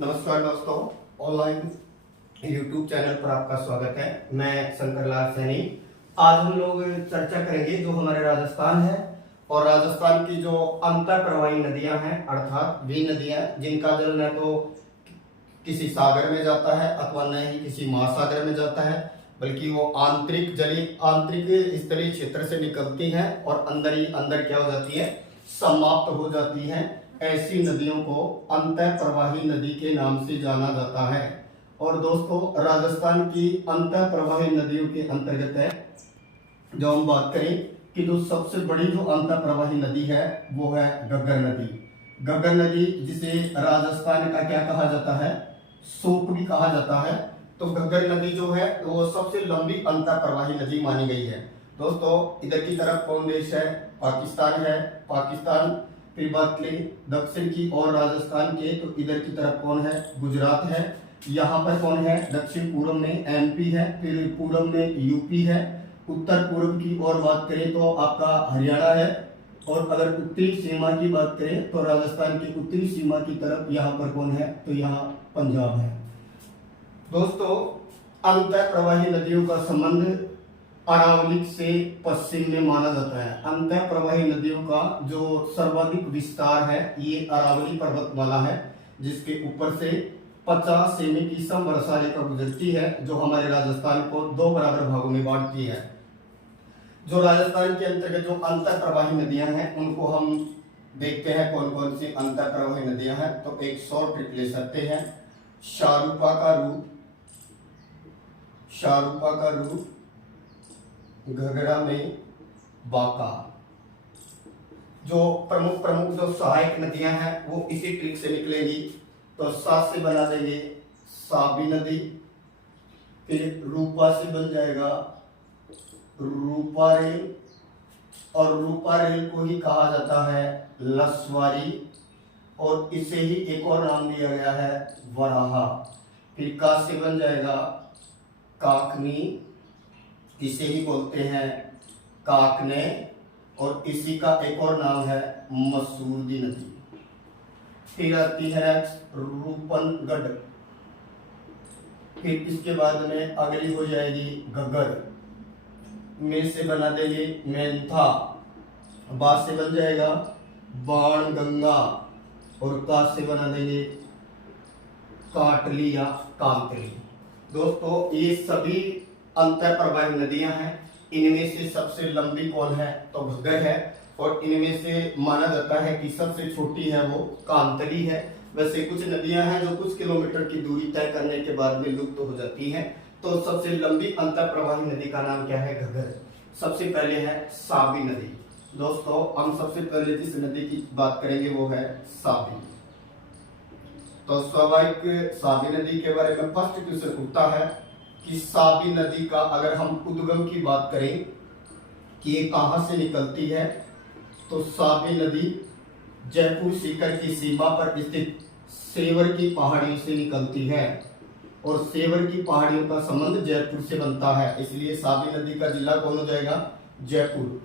नमस्कार दोस्तों, online YouTube channel पर आपका स्वागत है। मैं शंकर लाल सैनी। आज हम लोग चर्चा करेंगे जो हमारे राजस्थान है और राजस्थान की जो अंतर प्रवाही नदियां हैं, अर्थात वे नदियां जिनका जल न तो किसी सागर में जाता है अथवा न ही किसी महासागर में जाता है, बल्कि वो आंतरिक स्थलीय क्षेत्र से निकलती हैं और अंदर ही अंदर क्या हो जाती है, समाप्त हो जाती हैं। ऐसी नदियों को अंतः प्रवाही नदी के नाम से जाना जाता है। और दोस्तों, राजस्थान की अंतः प्रवाही नदियों के अंतर्गत है जो हम बात करें कि जो सबसे बड़ी जो अंतः प्रवाही नदी है वो है घग्गर नदी। घग्गर नदी जिसे राजस्थान का क्या कहा जाता है, शोक भी कहा जाता है। तो घग्गर नदी जो है वो सबसे लंबी अंतः प्रवाही नदी मानी गई है। दोस्तों, इधर की तरफ कौन देश है, पाकिस्तान है। पाकिस्तान, फिर बात करें दक्षिण की और राजस्थान के, तो इधर की तरफ कौन है, गुजरात है। यहाँ पर कौन है, दक्षिण पूर्व में एमपी है, फिर पूर्व में यूपी है। उत्तर पूर्व की और बात करें तो आपका हरियाणा है। और अगर उत्तरी सीमा की बात करें तो राजस्थान की उत्तरी सीमा की तरफ यहाँ पर कौन है, तो यहाँ पंजाब है। दोस्तों, अंतः प्रवाही नदियों का संबंध अरावली से पश्चिम में माना जाता है। अंतः प्रवाही नदियों का जो सर्वाधिक विस्तार है ये अरावली पर्वतमाला है, जिसके ऊपर से 50 सेमी की समवर्षा रेखा गुजरती है, जो हमारे राजस्थान को दो बराबर भागों में बांटती है। जो राजस्थान के अंतर्गत जो अंतः प्रवाही नदियां हैं उनको हम देखते हैं कौन कौन सी अंतः प्रवाही नदियां हैं। तो एक शॉर्ट ट्रिक ले सकते हैं। शारूपा का रूप, घगरा में बाका। जो प्रमुख जो सहायक नदियां हैं वो इसी ट्रिक से निकलेंगी। तो सा से बना देंगे साबी नदी, फिर रूपा से बन जाएगा रूपा रेल, और रूपा रेल को ही कहा जाता है लसवारी, और इसे ही एक और नाम दिया गया है वराहा। फिर का से बन जाएगा काकनी, इसे ही बोलते हैं काकने, और इसी का एक और नाम है मसूरदी नदी। फिर आती है रूपनगढ़, फिर इसके बाद में अगली हो जाएगी घग्गर, में से बना देंगे मेंथा, बा से बन जाएगा बाण गंगा, और का से बना देंगे काटली या कांतली। दोस्तों, ये सभी अंतः प्रवाही नदियां हैं। इनमें से सबसे लंबी कौन है, तो घग्गर है, और इनमें से माना जाता है कि सबसे छोटी है वो कांतली है। वैसे कुछ नदियां हैं जो कुछ किलोमीटर की दूरी तय करने के बाद में लुप्त हो जाती हैं। तो सबसे लंबी अंतः प्रवाही नदी का नाम क्या है, घग्गर। सबसे पहले है साबी नदी। दोस्तों, हम सबसे पहले जिस नदी की बात करेंगे वो है साबी। तो स्वाभाविक साबी नदी के बारे में फर्स्ट क्वेश्चन उठता है कि साबी नदी का अगर हम उद्गम की बात करें कि ये कहां से निकलती है, तो साबी नदी जयपुर सीकर की सीमा पर स्थित सेवर की पहाड़ियों से निकलती है, और सेवर की पहाड़ियों का संबंध जयपुर से बनता है। इसलिए साबी नदी का जिला कौन हो जाएगा, जयपुर।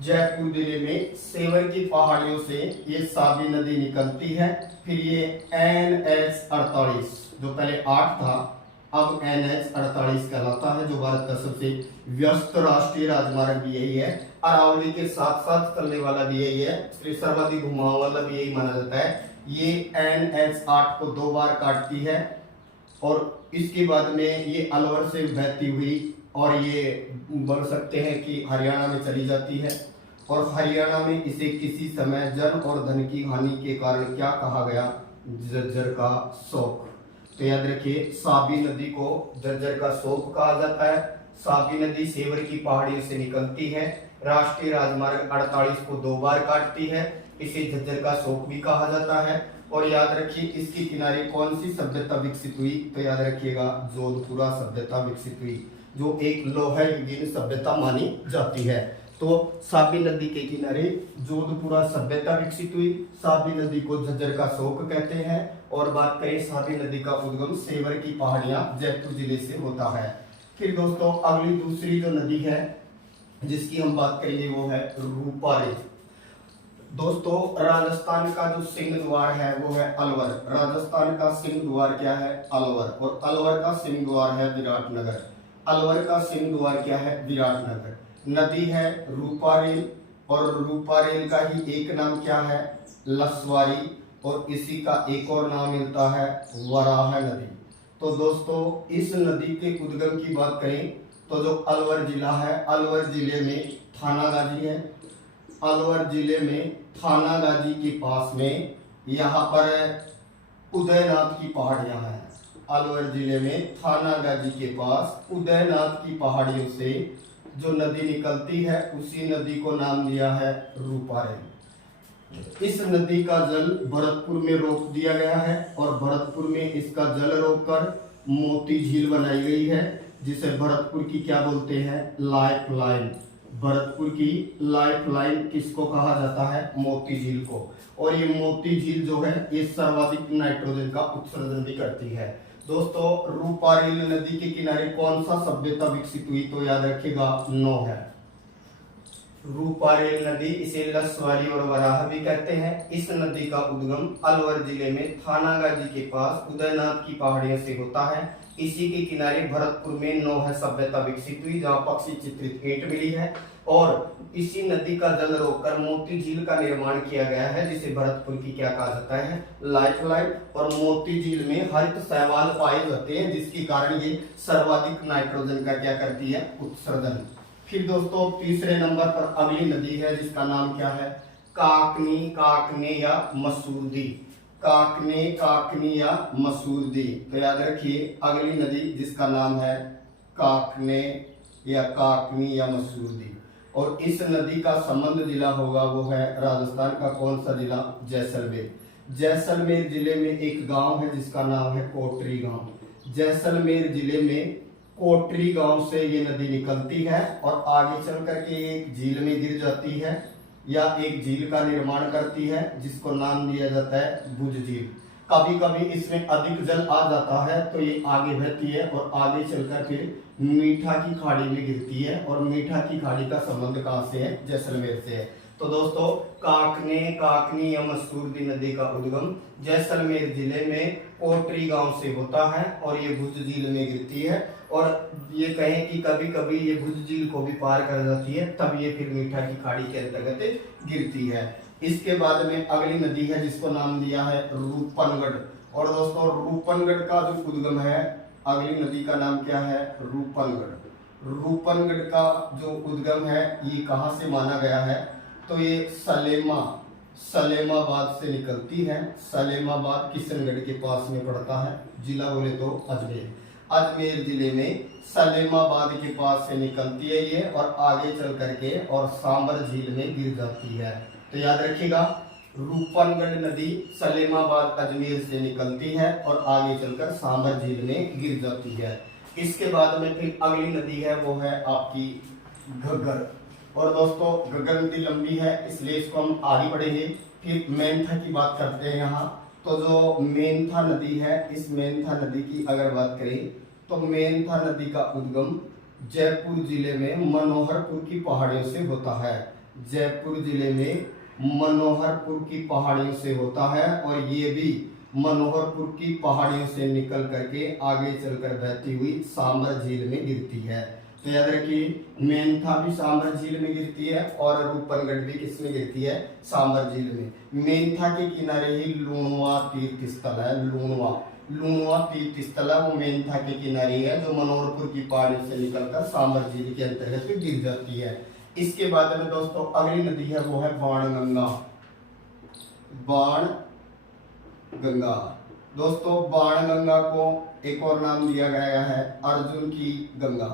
जयपुर जिले में सेवर की पहाड़ियों से ये साबी नदी निकलती है। फिर ये NH 48, जो पहले 8 था अब NH 48 कहलाता है, जो भारत का सबसे व्यस्त राष्ट्रीय राजमार्ग भी यही है। अरावली के साथ साथ चलने वाला भी यही है, फिर सर्वाधिक घुमाव वाला भी यही माना जाता है। ये NH 8 को 2 बार काटती है, और इसके बाद में ये अलवर से बहती हुई और ये बोल सकते हैं कि हरियाणा में चली जाती है। और हरियाणा में इसे किसी समय जन और धन की हानि के कारण क्या कहा गया, झज्जर का शोक। तो याद रखिए, साबी नदी को झज्जर का शोक कहा जाता है। साबी नदी सेवर की पहाड़ियों से निकलती है, राष्ट्रीय राजमार्ग 48 को 2 बार काटती है, इसे झज्जर का शोक भी कहा जाता है। और याद रखिए, इसके किनारे कौन सी सभ्यता विकसित हुई, तो याद रखिएगा जोधपुरा सभ्यता विकसित हुई, जो एक लोहा युगीन सभ्यता मानी जाती है। तो साबी नदी के किनारे जोधपुरा सभ्यता विकसित हुई। साबी नदी को झज्जर का शोक कहते हैं। और बात करें साबी नदी का उद्गम सेवर की पहाड़ियां जयपुर जिले से होता है। फिर दोस्तों, अगली दूसरी जो नदी है जिसकी हम बात करेंगे वो है रूपा रेल। दोस्तों राजस्थान का जो सिंह द्वार है वो है अलवर। राजस्थान का सिंह द्वार क्या है? अलवर। और अलवर का सिंह द्वार है विराटनगर। अलवर का सिंह द्वार क्या है? विराटनगर। नदी है रूपारेल, और रूपारेल का ही एक नाम क्या है? लसवारी। और इसी का एक और नाम मिलता है वराह नदी। तो दोस्तों इस नदी के उद्गम की बात करें तो जो अलवर जिला है, अलवर जिले में थानागाजी है। अलवर जिले में थानागाजी के पास में यहाँ पर उदयनाथ की पहाड़ियां हैं। अलवर जिले में थानागाजी के पास उदयनाथ की पहाड़ियों से जो नदी निकलती है उसी नदी को नाम दिया है रूपारेल। इस नदी का जल भरतपुर में रोक दिया गया है और भरतपुर में इसका जल रोककर मोती झील बनाई गई है, जिसे भरतपुर की क्या बोलते हैं? Life line. भरतपुर की लाइफ लाइन किसको कहा जाता है? मोती झील को। और ये मोती झील जो है ये सर्वाधिक नाइट्रोजन का उत्सर्जन भी करती है। दोस्तों रूपारेल नदी के किनारे कौन सा सभ्यता विकसित हुई? तो याद रखिएगा नो है। रूपारेल नदी, इसे लसवारी और वराह भी कहते हैं। इस नदी का उद्गम अलवर जिले में थानागाजी के पास उदयनाथ की पहाड़ियों से होता है। इसी के किनारे भरतपुर में नौह सभ्यता विकसित हुई, जहाँ पक्षी चित्रित ईंट मिली है। और इसी नदी का जल रोककर मोती झील का निर्माण किया गया है, जिसे भरतपुर की क्या कहा जाता है? Life line. और मोती झील में हरित शैवाल पाए जाते हैं, जिसके कारण ये सर्वाधिक नाइट्रोजन का क्या करती है? उत्सर्जन। फिर दोस्तों तीसरे नंबर पर अगली नदी है जिसका नाम क्या है? काकनी, काकने या मसूरदी। काकने, काकनी या मसूरदी। तो याद रखिए अगली नदी जिसका नाम है काकने या काकनी या मसूरदी। और इस नदी का संबंध जिला होगा वो है राजस्थान का कौन सा जिला? जैसलमेर। जैसलमेर जिले में एक गांव है जिसका नाम है कोटरी गांव। जैसलमेर जिले में कोटरी गांव से ये नदी निकलती है और आगे चल करके एक झील में गिर जाती है या एक झील का निर्माण करती है, जिसको नाम दिया जाता है भुज झील। कभी कभी इसमें अधिक जल आ जाता है तो ये आगे बहती है और आगे चलकर फिर मीठा की खाड़ी में गिरती है। और मीठा की खाड़ी का संबंध कहाँ से है? जैसलमेर से है। तो दोस्तों काकने, काकनी या मसूरदी नदी का उद्गम जैसलमेर जिले में कोटरी गांव से होता है और ये भुज झील में गिरती है। और ये कहें कि कभी कभी ये भुज झील को भी पार कर जाती है, तब ये फिर मीठा की खाड़ी के अंतर्गत गिरती है। इसके बाद में अगली नदी है जिसको नाम दिया है रूपनगढ़। और दोस्तों रूपनगढ़ का जो उद्गम है, अगली नदी का नाम क्या है? रूपनगढ़। रूपनगढ़ का जो उद्गम है ये कहाँ से माना गया है? तो ये सलेमाबाद से निकलती है। सलेमाबाद किशनगढ़ के पास में पड़ता है। जिला बोले तो अजमेर। अजमेर जिले में सलेमाबाद के पास से निकलती है ये और आगे चल करके और सांबर झील में गिर जाती है। तो याद रखिएगा रूपनगढ़ नदी सलेमाबाद अजमेर से निकलती है और आगे चलकर सांबर झील में गिर जाती है। इसके बाद में फिर अगली नदी है वो है आपकी घग्गर। और दोस्तों घग्गर नदी लंबी है इसलिए इसको हम आगे बढ़ेंगे। फिर मेंथा की बात करते हैं यहाँ। तो जो मेंथा नदी है, इस मेंथा नदी की अगर बात करें तो मेंथा नदी का उद्गम जयपुर जिले में मनोहरपुर की पहाड़ियों से होता है। जयपुर जिले में मनोहरपुर की पहाड़ियों से होता है और ये भी मनोहरपुर की पहाड़ियों से निकल करके आगे चलकर बहती हुई सांबर झील में गिरती है। तो याद रखिए मेंथा भी सांबर झील में गिरती है और रूपनगढ़ भी किसमें गिरती है? सांबर झील में। मेंथा के किनारे ही लूणवा तीर्थ स्थल है। लूणवा तीर्थ स्थल है वो मेंथा के किनारे है, जो मनोहरपुर की पहाड़ियों से निकलकर सांबर झील के अंतर्गत गिर जाती है। इसके बाद में दोस्तों अगली नदी है वो है बाणगंगा। बाणगंगा दोस्तों बाणगंगा को एक और नाम दिया गया है अर्जुन की गंगा।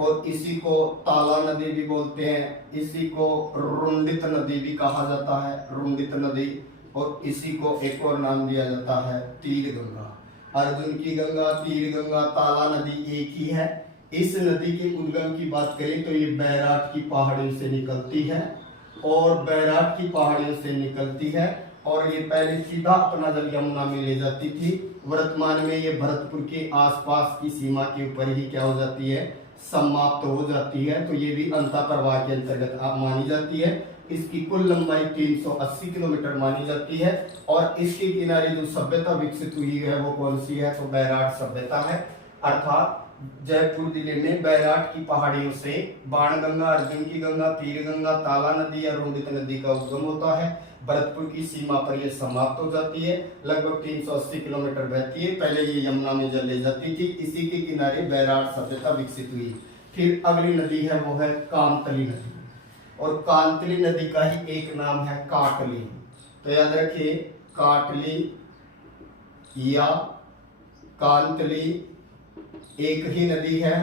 और इसी को ताला नदी भी बोलते हैं। इसी को रुंडित नदी भी कहा जाता है, रुंडित नदी। और इसी को एक और नाम दिया जाता है तीर गंगा। अर्जुन की गंगा, तीर गंगा, ताला नदी एक ही है। इस नदी के उद्गम की बात करें तो ये बैराट की पहाड़ियों से निकलती है और बैराट की पहाड़ियों से निकलती है और ये पहले सीधा अपना जल यमुना में ले जाती थी। वर्तमान में ये भरतपुर के आसपास की सीमा के ऊपर ही क्या हो जाती है? समाप्त हो जाती है। तो ये भी अंतः प्रवाह के अंतर्गत मानी जाती है। इसकी कुल लंबाई 380 किलोमीटर मानी जाती है। और इसके किनारे जो सभ्यता विकसित हुई है वो कौन सी है, तो बैराट सभ्यता है। अर्थात जयपुर जिले में बैराट की पहाड़ियों से बाणगंगा, अर्जुन की गंगा, पीर गंगा, ताला नदी या रोहित नदी का उद्गम होता है। भरतपुर की सीमा पर यह समाप्त हो जाती है, लगभग 380 किलोमीटर बहती है। पहले ये यमुना में जल ले जाती थी, इसी के किनारे बैराट सभ्यता विकसित हुई। फिर अगली नदी है वो है कांतली नदी, और कांतली नदी का ही एक नाम है काटली। तो याद रखिए, काटली या कांतली एक ही नदी है,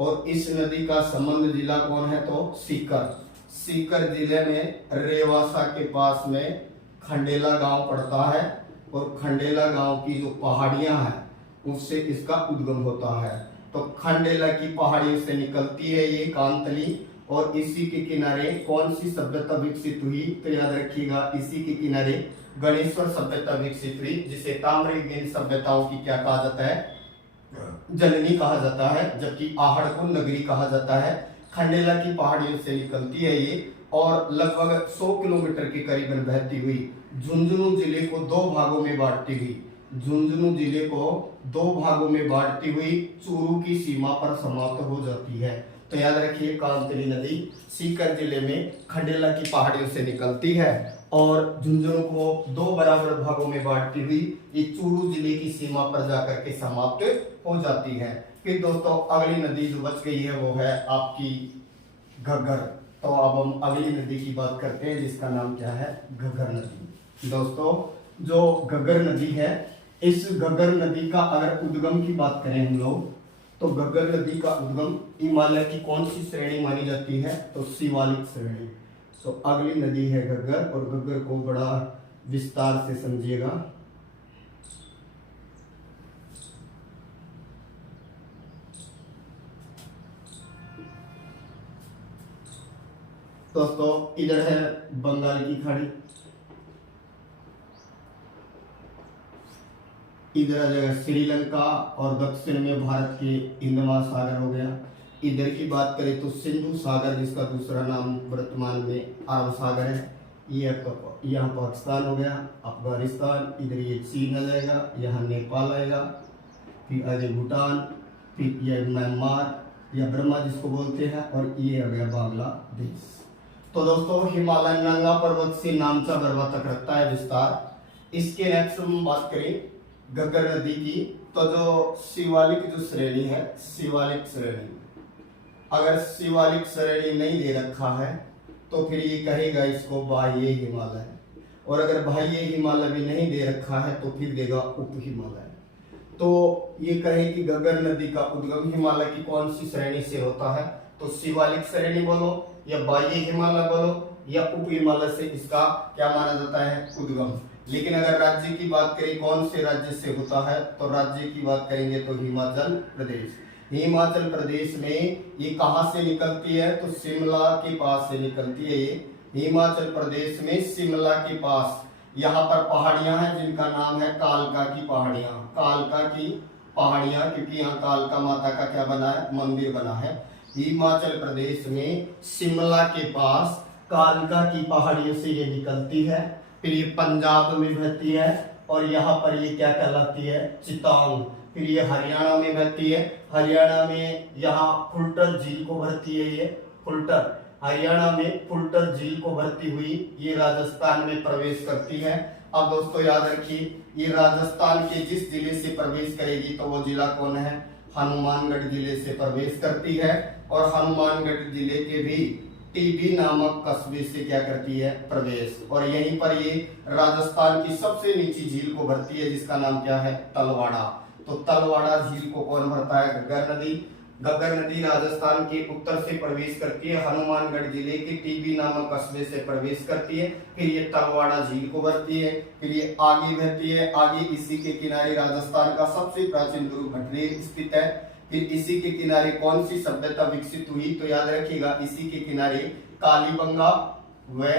और इस नदी का संबंध जिला कौन है, तो सीकर। सीकर जिले में रेवासा के पास में खंडेला गांव पड़ता है, और खंडेला गांव की जो पहाड़ियां हैं उससे इसका उद्गम होता है। तो खंडेला की पहाड़ियों से निकलती है ये कांतली, और इसी के किनारे कौन सी सभ्यता विकसित हुई, तो याद रखिएगा इसी के किनारे गणेश्वर सभ्यता विकसित हुई, जिसे ताम्रयुगीन सभ्यताओं की क्या कहा जाता है, जननी कहा जाता है, जबकि आहड़ को नगरी कहा जाता है। खंडेला की पहाड़ियों से निकलती है ये, और लगभग 100 किलोमीटर के करीबन बहती हुई झुंझुनू जिले को दो भागों में बांटती हुई, झुंझुनू जिले को दो भागों में बांटती हुई चूरू की सीमा पर समाप्त हो जाती है। तो याद रखिए, कांतली नदी सीकर जिले में खंडेला की पहाड़ियों से निकलती है और झुंझुनू को दो बराबर भागों में बांटती हुई ये चूरू जिले की सीमा पर जाकर के समाप्त हो जाती है। फिर दोस्तों अगली नदी जो बच गई है वो है आपकी घग्गर। तो अब हम अगली नदी की बात करते हैं, जिसका नाम क्या है, घग्गर नदी। दोस्तों जो घग्गर नदी है, इस घग्गर नदी का अगर उद्गम की बात करें हम लोग, तो घग्गर नदी का उद्गम हिमालय की कौन सी श्रेणी मानी जाती है, तो शिवालिक श्रेणी। तो अगली नदी है घग्गर, और घग्गर को बड़ा विस्तार से समझिएगा। दोस्तों इधर है बंगाल की खाड़ी, इधर आ जाएगा श्रीलंका, और दक्षिण में भारत के हिंद महासागर हो गया। इधर की बात करें तो सिंधु सागर, जिसका दूसरा नाम वर्तमान में अरब सागर है, ये आपका यहाँ पाकिस्तान हो गया, अफगानिस्तान, इधर ये चीन आ जाएगा, यहाँ नेपाल आएगा, फिर आगे भूटान, फिर ये म्यांमार या बर्मा जिसको बोलते हैं, और ये आ गया बांग्लादेश। तो दोस्तों हिमालय नंगा पर्वत से नामचा बरवा तक रखता है विस्तार। इसके नेक्स्ट हम बात करें घग्गर नदी की, तो जो शिवालिक जो श्रेणी है, शिवालिक श्रेणी, अगर शिवालिक श्रेणी नहीं दे रखा है तो फिर ये कहेगा इसको बाह्य हिमालय, और अगर बाह्य हिमालय भी नहीं दे रखा है तो फिर देगा उप हिमालय। तो ये कहे कि घग्गर नदी का उद्गम हिमालय की कौन सी श्रेणी से होता है, तो शिवालिक श्रेणी बोलो या बाह्य हिमालय बोलो या उप हिमालय से इसका क्या माना जाता है, उद्गम। लेकिन अगर राज्य की बात करें कौन से राज्य से होता है, तो राज्य की बात करेंगे तो हिमाचल प्रदेश। हिमाचल प्रदेश में ये कहां से निकलती है, तो शिमला के पास से निकलती है ये। हिमाचल प्रदेश में शिमला के पास यहाँ पर पहाड़ियां हैं जिनका नाम है कालका की पहाड़ियां, कालका की पहाड़ियां, क्योंकि यहाँ कालका माता का क्या बना है, मंदिर बना है। हिमाचल प्रदेश में शिमला के पास कालका की पहाड़ियों से ये निकलती है, फिर ये पंजाब में बहती है, और यहाँ पर ये क्या कहलाती है, चितांग। फिर ये हरियाणा में बहती है, हरियाणा में यहाँ फुल्टर झील को भरती है, ये फुल्टर, हरियाणा में फुल्टर झील को भरती हुई ये राजस्थान में प्रवेश करती है। अब दोस्तों याद रखिए, ये राजस्थान के जिस जिले से प्रवेश करेगी तो वो जिला कौन है, हनुमानगढ़ जिले से प्रवेश करती है, और हनुमानगढ़ जिले के भी टीबी नामक कस्बे से क्या करती है, प्रवेश, और यहीं पर ये राजस्थान की सबसे नीची झील को भरती है, जिसका नाम क्या है, तलवाड़ा। तो तलवाड़ा झील को कौन भरता है, घग्गर नदी। घग्गर नदी राजस्थान के उत्तर से प्रवेश करती है, हनुमानगढ़ जिले के टीबी नामक कस्बे से प्रवेश करती है, फिर ये तलवाड़ा झील को भरती है, फिर ये आगे बहती है, आगे इसी के किनारे राजस्थान का सबसे प्राचीन दुर्ग भटनेर स्थित है। फिर इसी के किनारे कौन सी सभ्यता विकसित हुई, तो याद रखिएगा इसी के किनारे कालीबंगा व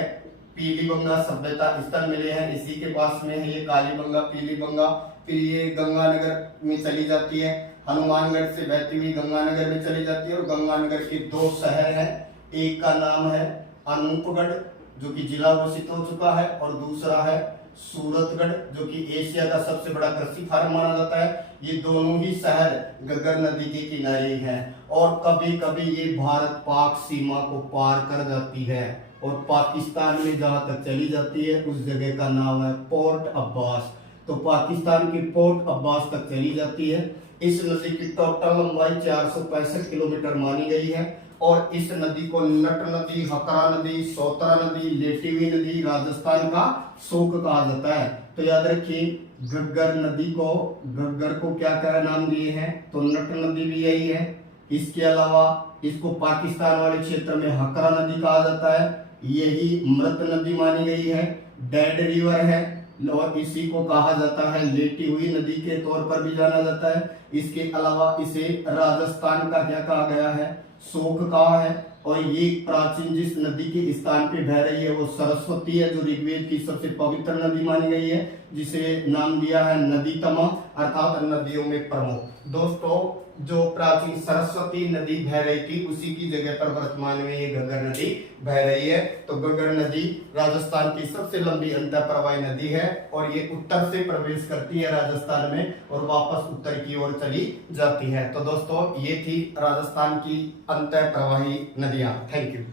पीलीबंगा सभ्यता स्थल मिले हैं, इसी के पास में है ये कालीबंगा, पीलीबंगा। फिर ये गंगानगर में चली जाती है, हनुमानगढ़ से बहती हुई गंगानगर में चली जाती है, और गंगानगर के दो शहर हैं, एक का नाम है अनूपगढ़ जो कि जिला घोषित हो चुका है, और दूसरा है सूरतगढ़ जो कि एशिया का सबसे बड़ा कृषि फार्म माना जाता है। ये दोनों ही शहर घग्गर नदी के किनारे हैं, और कभी कभी ये भारत पाक सीमा को पार कर जाती है और पाकिस्तान में जहां तक चली जाती है उस जगह का नाम है पोर्ट अब्बास। तो पाकिस्तान की पोर्ट अब्बास तक चली जाती है। इस नदी की टोटल लंबाई 465 किलोमीटर मानी गई है, और इस नदी को नट नदी, हकरा नदी, सोतरा नदी, लेटी हुई नदी, राजस्थान का शोक कहा जाता है। तो याद रखिए, घग्गर नदी को, घग्गर को क्या क्या नाम दिए हैं, तो नट नदी भी यही है। इसके अलावा इसको पाकिस्तान वाले क्षेत्र में हकरा नदी कहा जाता है, यही मृत नदी मानी गई है, डेड रिवर है, और इसी को कहा जाता है लेटी हुई नदी के तौर पर भी जाना जाता है। इसके अलावा इसे राजस्थान का क्या कहा गया है, शोक कहा है। और ये प्राचीन जिस नदी के स्थान पे बह रही है वो सरस्वती है, जो ऋग्वेद की सबसे पवित्र नदी मानी गई है, जिसे नाम दिया है नदी तमा, अर्थात नदियों में प्रमुख। दोस्तों, जो प्राचीन सरस्वती नदी बह रही थी उसी की जगह पर वर्तमान में ये घग्गर नदी बह रही है। तो घग्गर नदी राजस्थान की सबसे लंबी अंतःप्रवाही नदी है, और ये उत्तर से प्रवेश करती है राजस्थान में और वापस उत्तर की ओर चली जाती है। तो दोस्तों, ये थी राजस्थान की अंतःप्रवाही नदियां। Thank you.